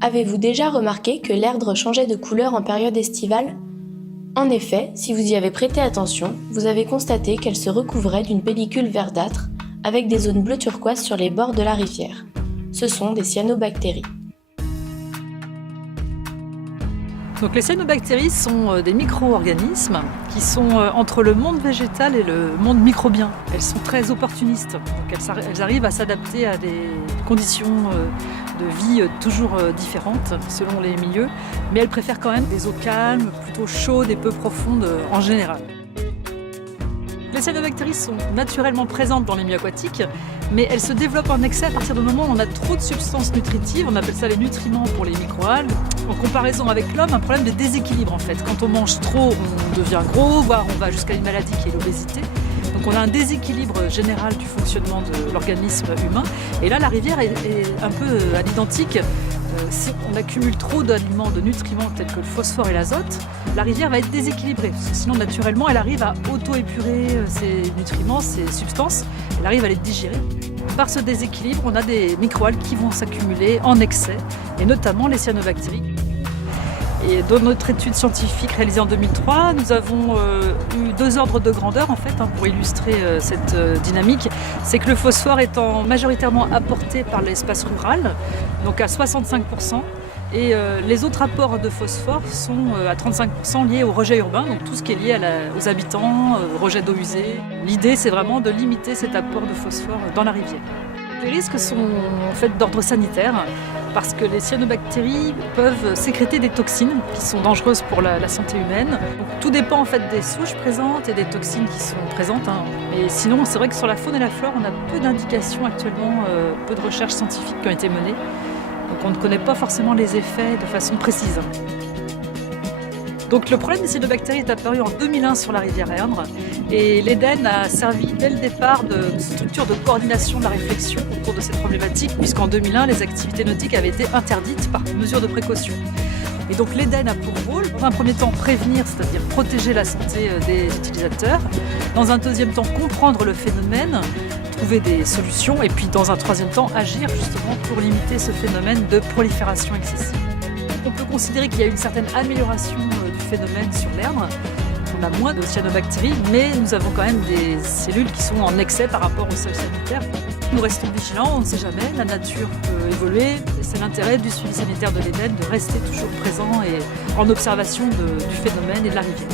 Avez-vous déjà remarqué que l'Erdre changeait de couleur en période estivale ? En effet, si vous y avez prêté attention, vous avez constaté qu'elle se recouvrait d'une pellicule verdâtre avec des zones bleu turquoise sur les bords de la rivière. Ce sont des cyanobactéries. Donc les cyanobactéries sont des micro-organismes qui sont entre le monde végétal et le monde microbien. Elles sont très opportunistes, donc elles arrivent à s'adapter à des conditions de vie toujours différentes selon les milieux, mais elles préfèrent quand même des eaux calmes, plutôt chaudes et peu profondes en général. Les cyanobactéries sont naturellement présentes dans les milieux aquatiques, mais elles se développent en excès à partir du moment où on a trop de substances nutritives, on appelle ça les nutriments pour les microalgues. En comparaison avec l'homme, un problème de déséquilibre en fait. Quand on mange trop, on devient gros, voire on va jusqu'à une maladie qui est l'obésité. Donc on a un déséquilibre général du fonctionnement de l'organisme humain. Et là, la rivière est un peu à l'identique. Si on accumule trop d'aliments, de nutriments tels que le phosphore et l'azote, la rivière va être déséquilibrée. Parce que sinon, naturellement, elle arrive à auto-épurer ces nutriments, ces substances. Elle arrive à les digérer. Par ce déséquilibre, on a des microalgues qui vont s'accumuler en excès, et notamment les cyanobactéries. Et dans notre étude scientifique réalisée en 2003, nous avons eu 2 ordres de grandeur en fait, pour illustrer cette dynamique. C'est que le phosphore étant majoritairement apporté par l'espace rural, donc à 65%, et les autres apports de phosphore sont à 35% liés au rejet urbain, donc tout ce qui est lié aux habitants, au rejet d'eau usée. L'idée, c'est vraiment de limiter cet apport de phosphore dans la rivière. Les risques sont en fait d'ordre sanitaire parce que les cyanobactéries peuvent sécréter des toxines qui sont dangereuses pour la santé humaine. Donc, tout dépend en fait des souches présentes et des toxines qui sont présentes. Et sinon, c'est vrai que sur la faune et la flore, on a peu d'indications actuellement, peu de recherches scientifiques qui ont été menées. Donc on ne connaît pas forcément les effets de façon précise. Donc le problème des cyanobactéries est apparu en 2001 sur la rivière Erdre et l'Eden a servi dès le départ de structure de coordination de la réflexion autour de cette problématique puisqu'en 2001 les activités nautiques avaient été interdites par mesure de précaution. Et donc l'Eden a pour rôle, dans un premier temps, prévenir, c'est-à-dire protéger la santé des utilisateurs, dans un deuxième temps, comprendre le phénomène, trouver des solutions et puis dans un troisième temps, agir justement pour limiter ce phénomène de prolifération excessive. On peut considérer qu'il y a une certaine amélioration du phénomène sur l'Erdre. On a moins de cyanobactéries, mais nous avons quand même des cellules qui sont en excès par rapport au seuil sanitaire. Nous restons vigilants, on ne sait jamais, la nature peut évoluer. C'est l'intérêt du suivi sanitaire de l'Eden de rester toujours présent et en observation du phénomène et de la rivière.